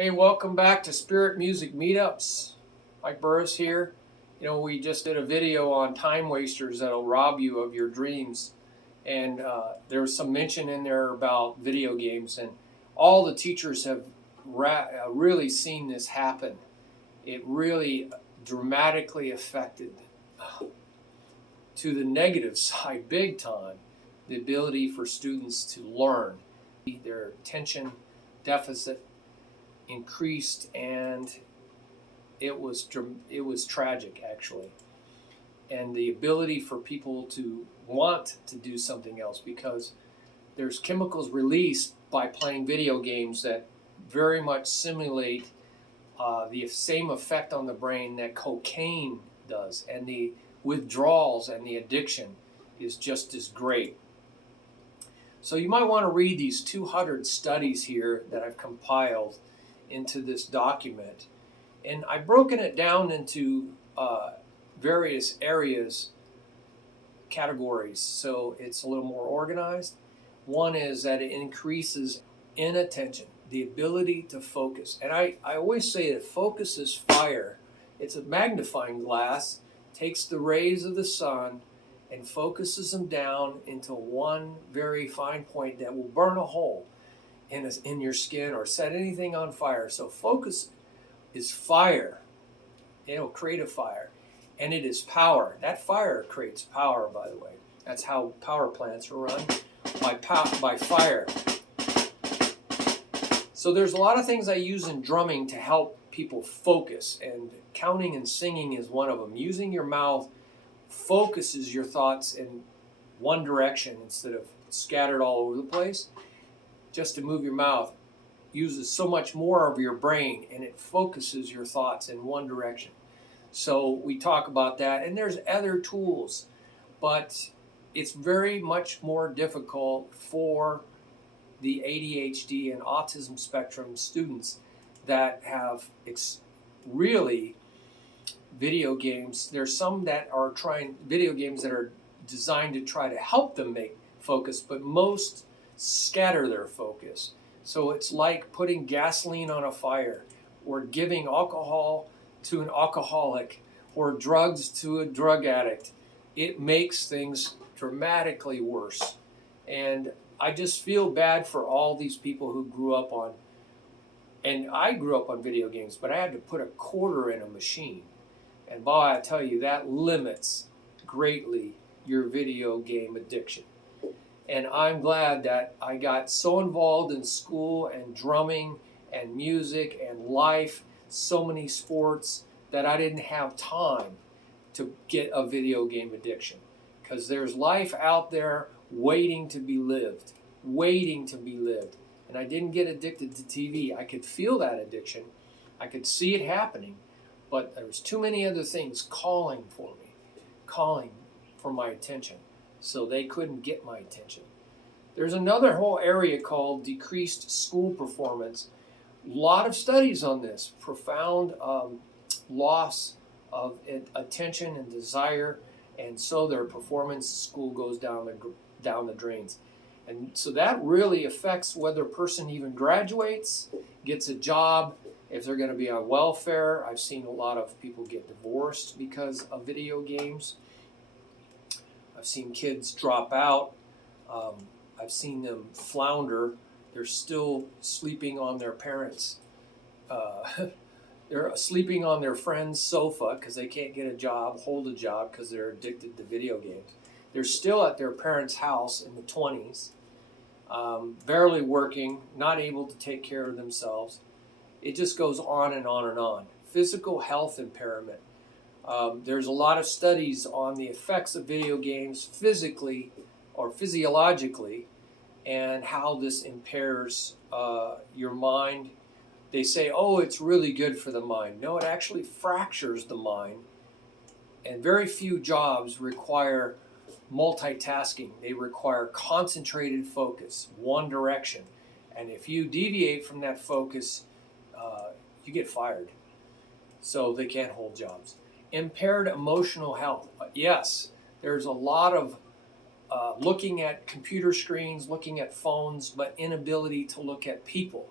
Hey, welcome back to Spirit Music Meetups. Mike Burris here. We just did a video on time wasters that'll rob you of your dreams. And there was some mention in there about video games, and all the teachers have really seen this happen. It really dramatically affected, to the negative side, big time, the ability for students to learn. Their attention deficit increased, and it was tragic, actually. And the ability for people to want to do something else, because there's chemicals released by playing video games that very much simulate the same effect on the brain that cocaine does, and the withdrawals and the addiction is just as great. So you might want to read these 200 studies here that I've compiled into this document. And I've broken it down into various areas, categories, so it's a little more organized. One is that it increases inattention, the ability to focus. And I always say that focus is fire. It's a magnifying glass, takes the rays of the sun and focuses them down into one very fine point that will burn a hole in your skin or set anything on fire. So focus is fire. It'll create a fire. And it is power. That fire creates power, by the way. That's how power plants are run, by fire. So there's a lot of things I use in drumming to help people focus, and counting and singing is one of them. Using your mouth focuses your thoughts in one direction instead of scattered all over the place. Just to move your mouth uses so much more of your brain, and it focuses your thoughts in one direction. So we talk about that, and there's other tools, but it's very much more difficult for the ADHD and autism spectrum students that have really video games. There's some that are trying video games that are designed to try to help them make focus, but most scatter their focus. So it's like putting gasoline on a fire, or giving alcohol to an alcoholic, or drugs to a drug addict. It makes things dramatically worse. And I just feel bad for all these people who grew up on, and I grew up on video games, but I had to put a quarter in a machine. And boy, I tell you, that limits greatly your video game addiction. And I'm glad that I got so involved in school and drumming and music and life, so many sports, that I didn't have time to get a video game addiction. Because there's life out there waiting to be lived, waiting to be lived. And I didn't get addicted to TV. I could feel that addiction. I could see it happening, but there was too many other things calling for me, calling for my attention. So they couldn't get my attention. There's another whole area called decreased school performance. A lot of studies on this. Profound loss of attention and desire, and so their performance in school goes down the drains. And so that really affects whether a person even graduates, gets a job, if they're going to be on welfare. I've seen a lot of people get divorced because of video games. I've seen kids drop out. I've seen them flounder. They're still sleeping on their parents'. They're sleeping on their friend's sofa because they can't get a job, hold a job, because they're addicted to video games. They're still at their parents' house in the 20s, barely working, not able to take care of themselves. It just goes on and on and on. Physical health impairment. There's a lot of studies on the effects of video games physically or physiologically, and how this impairs your mind. They say, oh, it's really good for the mind. No, it actually fractures the mind. And very few jobs require multitasking. They require concentrated focus, one direction. And if you deviate from that focus, you get fired. So they can't hold jobs. Impaired emotional health. Yes, there's a lot of looking at computer screens, looking at phones, but inability to look at people.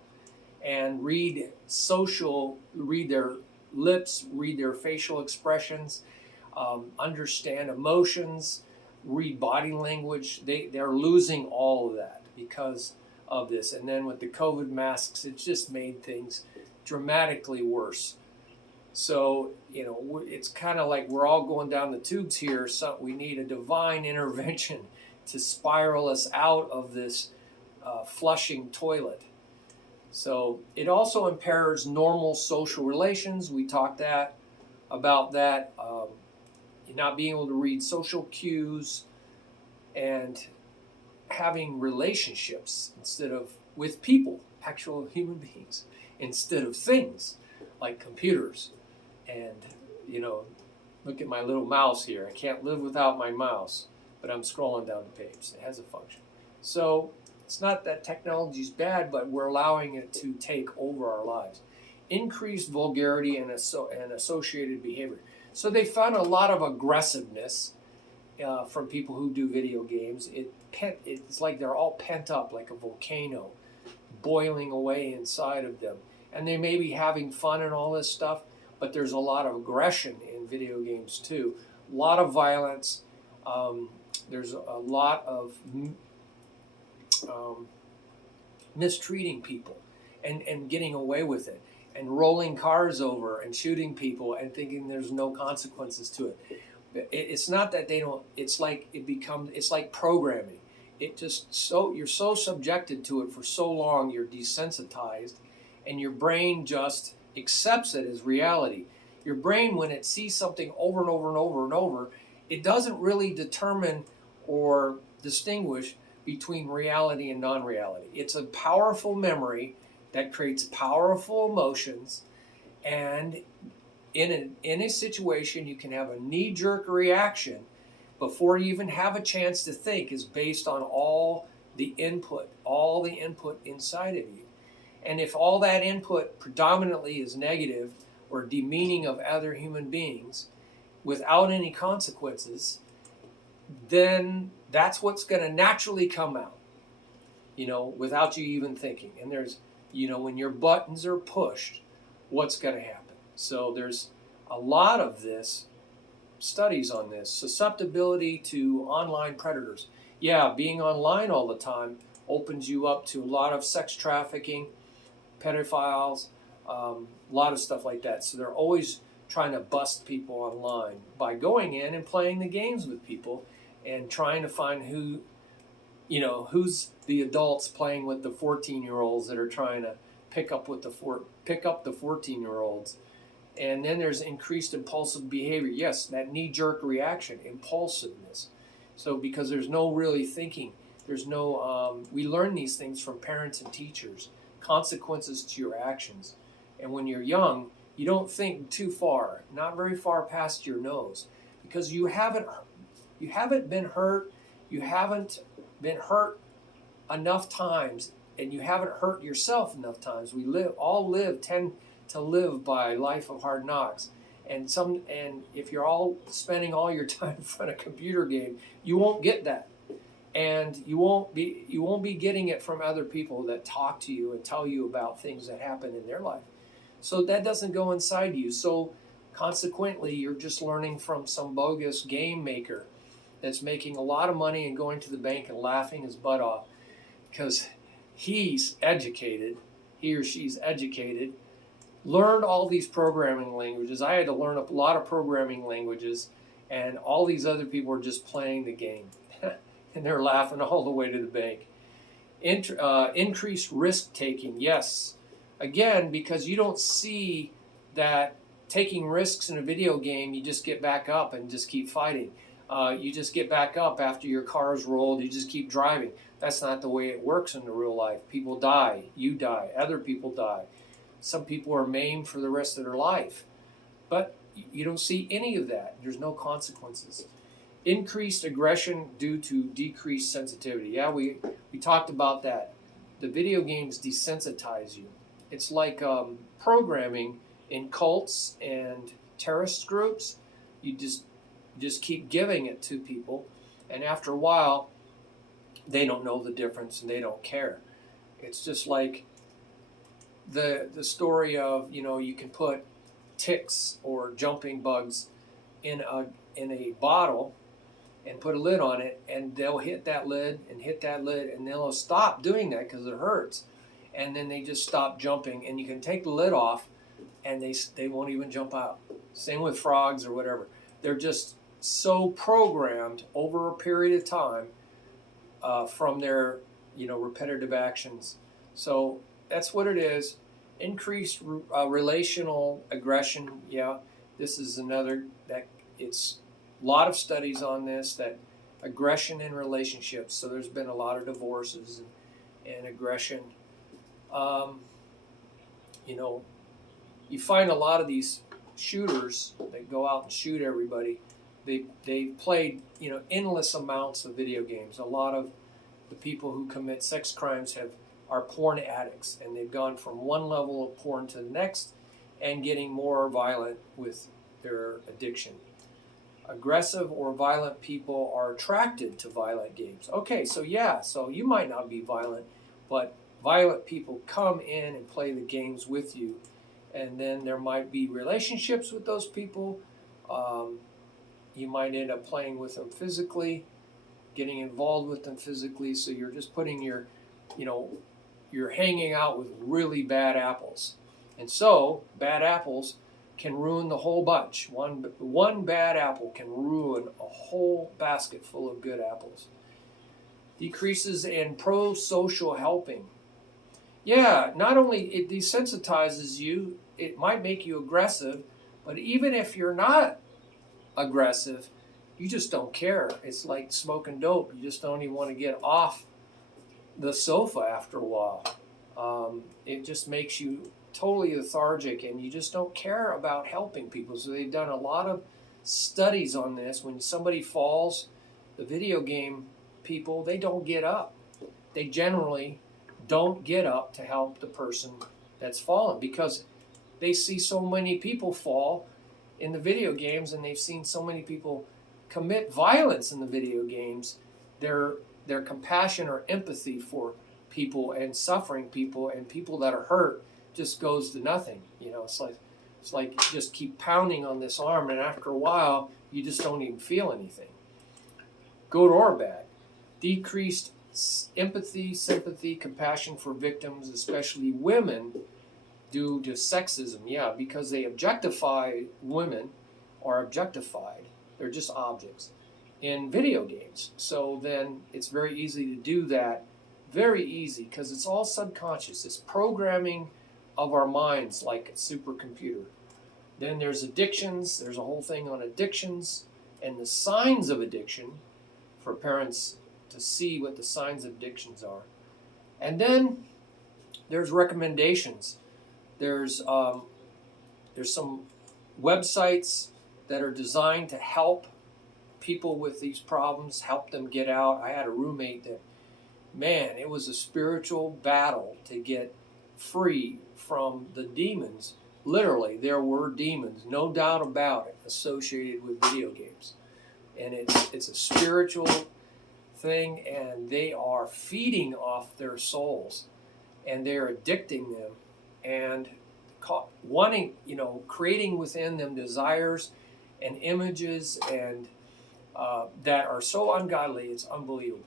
and read their lips, read their facial expressions, understand emotions, read body language. They're losing all of that because of this. And then with the COVID masks, it's just made things dramatically worse. So, it's kind of like we're all going down the tubes here. So we need a divine intervention to spiral us out of this flushing toilet. So it also impairs normal social relations. We talked about that. Not being able to read social cues and having relationships instead of with people, actual human beings, instead of things like computers. And, look at my little mouse here. I can't live without my mouse, but I'm scrolling down the page. It has a function. So it's not that technology is bad, but we're allowing it to take over our lives. Increased vulgarity and associated behavior. So they found a lot of aggressiveness from people who do video games. It's like they're all pent up like a volcano boiling away inside of them. And they may be having fun and all this stuff, but there's a lot of aggression in video games too. A lot of violence. There's a lot of mistreating people and getting away with it, and rolling cars over and shooting people and thinking there's no consequences to it. It's not that they don't. It's like it's like programming. You're so subjected to it for so long, you're desensitized, and your brain just accepts it as reality. Your brain, when it sees something over and over and over and over, it doesn't really determine or distinguish between reality and non-reality. It's a powerful memory that creates powerful emotions, and in a situation you can have a knee-jerk reaction before you even have a chance to think, is based on all the input inside of you. And if all that input predominantly is negative or demeaning of other human beings without any consequences, then that's what's going to naturally come out, without you even thinking. And there's, when your buttons are pushed, what's going to happen? So there's a lot of studies on this. Susceptibility to online predators. Yeah, being online all the time opens you up to a lot of sex trafficking, pedophiles, a lot of stuff like that. So they're always trying to bust people online by going in and playing the games with people and trying to find who's the adults playing with the 14-year-olds that are trying to pick up the 14-year-olds. And then there's increased impulsive behavior. Yes, that knee-jerk reaction, impulsiveness. So because there's no really thinking, there's no, we learn these things from parents and teachers, consequences to your actions. And when you're young, you don't think too far, not very far past your nose, because you haven't been hurt, you haven't been hurt enough times, and you haven't hurt yourself enough times. We tend to live by life of hard knocks. And if you're all spending all your time in front of a computer game, you won't get that. And you won't be getting it from other people that talk to you and tell you about things that happen in their life. So that doesn't go inside you. So consequently, you're just learning from some bogus game maker that's making a lot of money and going to the bank and laughing his butt off because he or she's educated, learned all these programming languages. I had to learn a lot of programming languages, and all these other people are just playing the game. And they're laughing all the way to the bank. Increased risk-taking, yes. Again, because you don't see that taking risks in a video game, you just get back up and just keep fighting. You just get back up after your car's rolled, you just keep driving. That's not the way it works in the real life. People die, you die, other people die. Some people are maimed for the rest of their life. But you don't see any of that. There's no consequences. Increased aggression due to decreased sensitivity. Yeah, we talked about that. The video games desensitize you. It's like programming in cults and terrorist groups. You just keep giving it to people, and after a while, they don't know the difference and they don't care. It's just like the story of, you can put ticks or jumping bugs in a bottle and put a lid on it, and they'll hit that lid, and they'll stop doing that because it hurts, and then they just stop jumping, and you can take the lid off, and they won't even jump out. Same with frogs or whatever. They're just so programmed over a period of time from their repetitive actions. So that's what it is. Increased relational aggression. Yeah, this is another that it's a lot of studies on this, that aggression in relationships. So there's been a lot of divorces and aggression. You find a lot of these shooters that go out and shoot everybody. They played endless amounts of video games. A lot of the people who commit sex crimes are porn addicts, and they've gone from one level of porn to the next and getting more violent with their addiction. Aggressive or violent people are attracted to violent games. Okay, so you might not be violent, but violent people come in and play the games with you, and then there might be relationships with those people. You might end up playing with them physically, getting involved with them physically, so you're just putting you're hanging out with really bad apples. And so bad apples can ruin the whole bunch. One bad apple can ruin a whole basket full of good apples. Decreases in pro-social helping. Yeah, not only it desensitizes you, it might make you aggressive, but even if you're not aggressive, you just don't care. It's like smoking dope. You just don't even want to get off the sofa after a while. It just makes you totally lethargic, and you just don't care about helping people. So they've done a lot of studies on this. When somebody falls, the video game people, they don't get up. They generally don't get up to help the person that's fallen, because they see so many people fall in the video games, and they've seen so many people commit violence in the video games. Their compassion or empathy for people and suffering people and people that are hurt just goes to nothing. It's like you just keep pounding on this arm, and after a while you just don't even feel anything, good or bad. Decreased empathy, sympathy, compassion for victims, especially women, due to sexism. Yeah, because they objectify women, or objectified. They're just objects in video games. So then it's very easy to do that. Very easy, because it's all subconscious. It's programming of our minds like a supercomputer. Then there's addictions. There's a whole thing on addictions and the signs of addiction for parents to see what the signs of addictions are. And then there's recommendations. There's some websites that are designed to help people with these problems, help them get out. I had a roommate that, man, it was a spiritual battle to get free from the demons. Literally, there were demons, no doubt about it, associated with video games. And it's a spiritual thing, and they are feeding off their souls, and they're addicting them, and wanting, creating within them desires and images and that are so ungodly, it's unbelievable.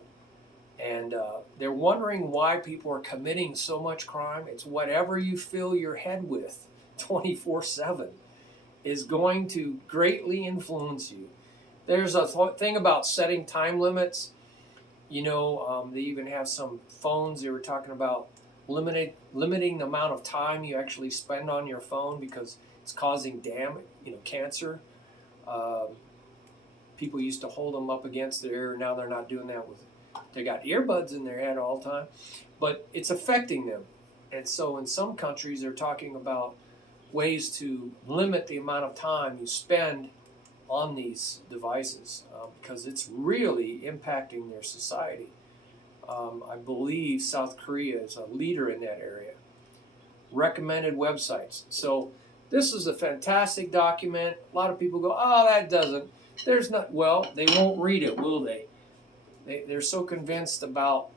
And they're wondering why people are committing so much crime. It's whatever you fill your head with 24/7 is going to greatly influence you. There's a thing about setting time limits. They even have some phones. They were talking about limiting the amount of time you actually spend on your phone, because it's causing cancer. People used to hold them up against their ear. Now they're not doing that they got earbuds in their head all the time, but it's affecting them. And so in some countries, they're talking about ways to limit the amount of time you spend on these devices, because it's really impacting their society. I believe South Korea is a leader in that area. Recommended websites. So this is a fantastic document. A lot of people go, oh, that doesn't. There's not. Well, they won't read it, will they? They're so convinced about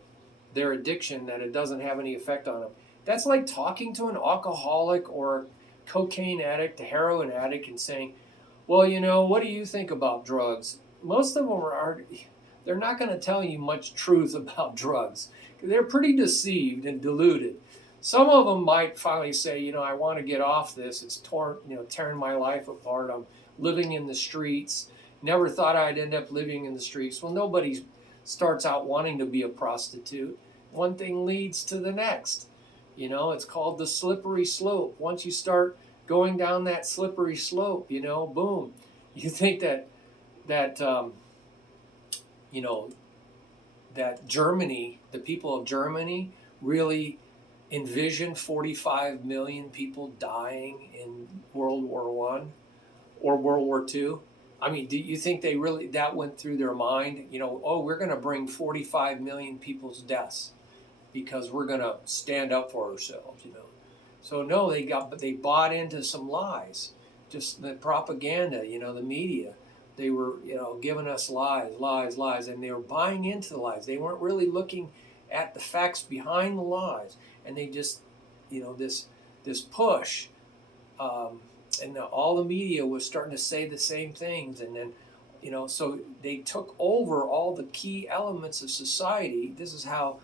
their addiction that it doesn't have any effect on them. That's like talking to an alcoholic or cocaine addict, a heroin addict, and saying, well, what do you think about drugs? Most of them they're not going to tell you much truth about drugs. They're pretty deceived and deluded. Some of them might finally say, I want to get off this. It's tearing my life apart. I'm living in the streets. Never thought I'd end up living in the streets. Well, nobody starts out wanting to be a prostitute. One thing leads to the next. It's called the slippery slope. Once you start going down that slippery slope, boom. You think that Germany, the people of Germany, really envisioned 45 million people dying in World War I or World War II? I mean, do you think that went through their mind? We're going to bring 45 million people's deaths because we're going to stand up for ourselves, So no, they bought into some lies, just the propaganda, the media. They were, giving us lies, and they were buying into the lies. They weren't really looking at the facts behind the lies, and they just, this push, and all the media was starting to say the same things, and then, so they took over all the key elements of society. This is how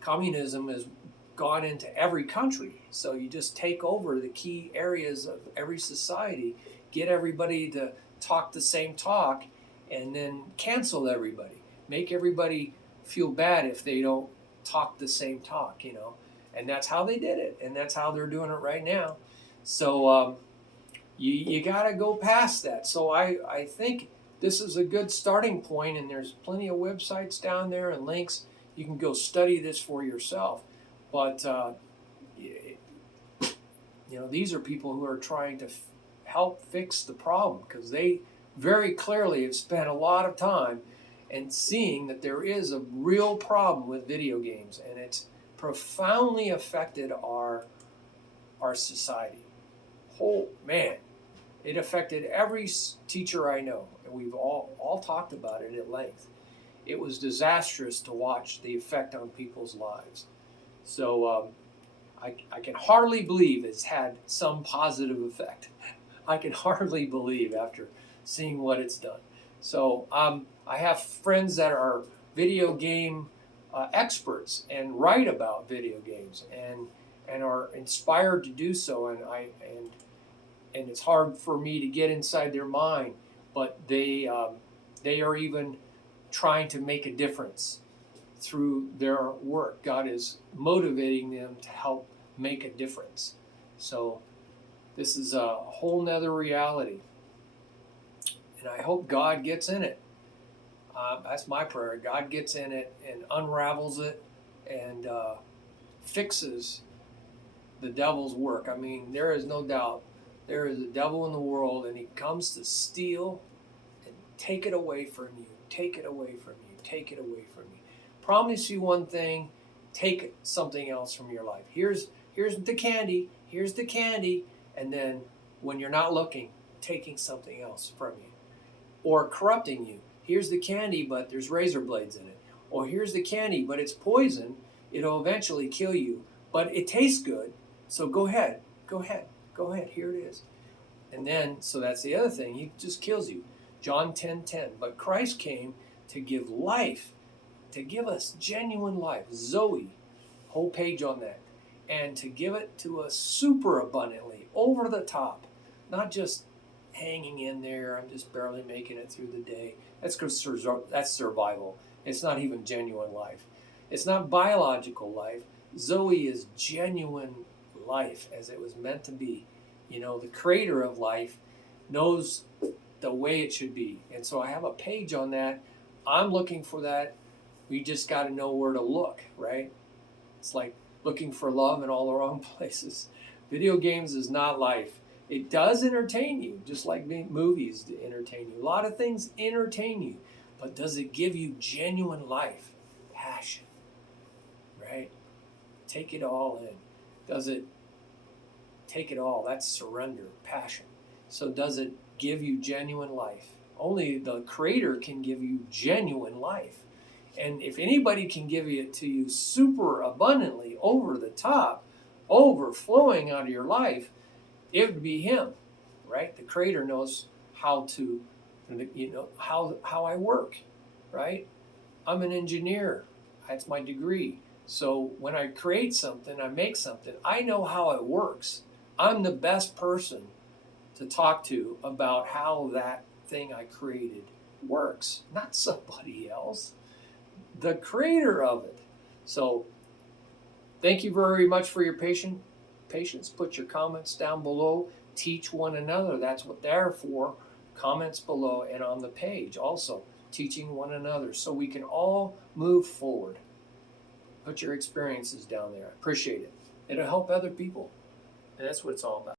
communism has gone into every country. So you just take over the key areas of every society, get everybody to talk the same talk, and then cancel everybody. Make everybody feel bad if they don't talk the same talk, And that's how they did it, and that's how they're doing it right now. So you got to go past that. So I think this is a good starting point, and there's plenty of websites down there and links. You can go study this for yourself. But, these are people who are trying to help fix the problem, because they very clearly have spent a lot of time and seeing that there is a real problem with video games, and it's profoundly affected our society. It affected every teacher I know, and we've all talked about it at length. It was disastrous to watch the effect on people's lives. So I can hardly believe it's had some positive effect. I can hardly believe after seeing what it's done. So I have friends that are video game experts and write about video games and are inspired to do so, and it's hard for me to get inside their mind, but they are even trying to make a difference through their work. God is motivating them to help make a difference. So this is a whole nother reality, and I hope God gets in it. That's my prayer. God gets in it and unravels it and fixes the devil's work. I mean, there is no doubt there is a devil in the world, and he comes to steal and take it away from you, take it away from you, take it away from you. Promise you one thing, take something else from your life. Here's the candy, and then when you're not looking, taking something else from you. Or corrupting you. Here's the candy, but there's razor blades in it. Or here's the candy, but it's poison. It'll eventually kill you, but it tastes good. So go ahead, here it is. And then, so that's the other thing, he just kills you. John 10:10. But Christ came to give life, to give us genuine life, Zoe, whole page on that, and to give it to us super abundantly, over the top, not just hanging in there, I'm just barely making it through the day. That's survival. It's not even genuine life. It's not biological life. Zoe is genuine life as it was meant to be. The creator of life knows the way it should be. And so I have a page on that. I'm looking for that. We just got to know where to look, right? It's like looking for love in all the wrong places. Video games is not life. It does entertain you, just like movies entertain you. A lot of things entertain you, but does it give you genuine life, passion, right? Take it all in. Does it take it all? That's surrender, passion. So does it give you genuine life? Only the Creator can give you genuine life. And if anybody can give it to you super abundantly, over the top, overflowing out of your life, it would be him, right? The creator knows how to, how I work, right? I'm an engineer. That's my degree. So when I create something, I make something, I know how it works. I'm the best person to talk to about how that thing I created works, not somebody else, the creator of it. So thank you very much for your patience. Put your comments down below. Teach one another. That's what they're for. Comments below and on the page also. Teaching one another so we can all move forward. Put your experiences down there. I appreciate it. It'll help other people. And that's what it's all about.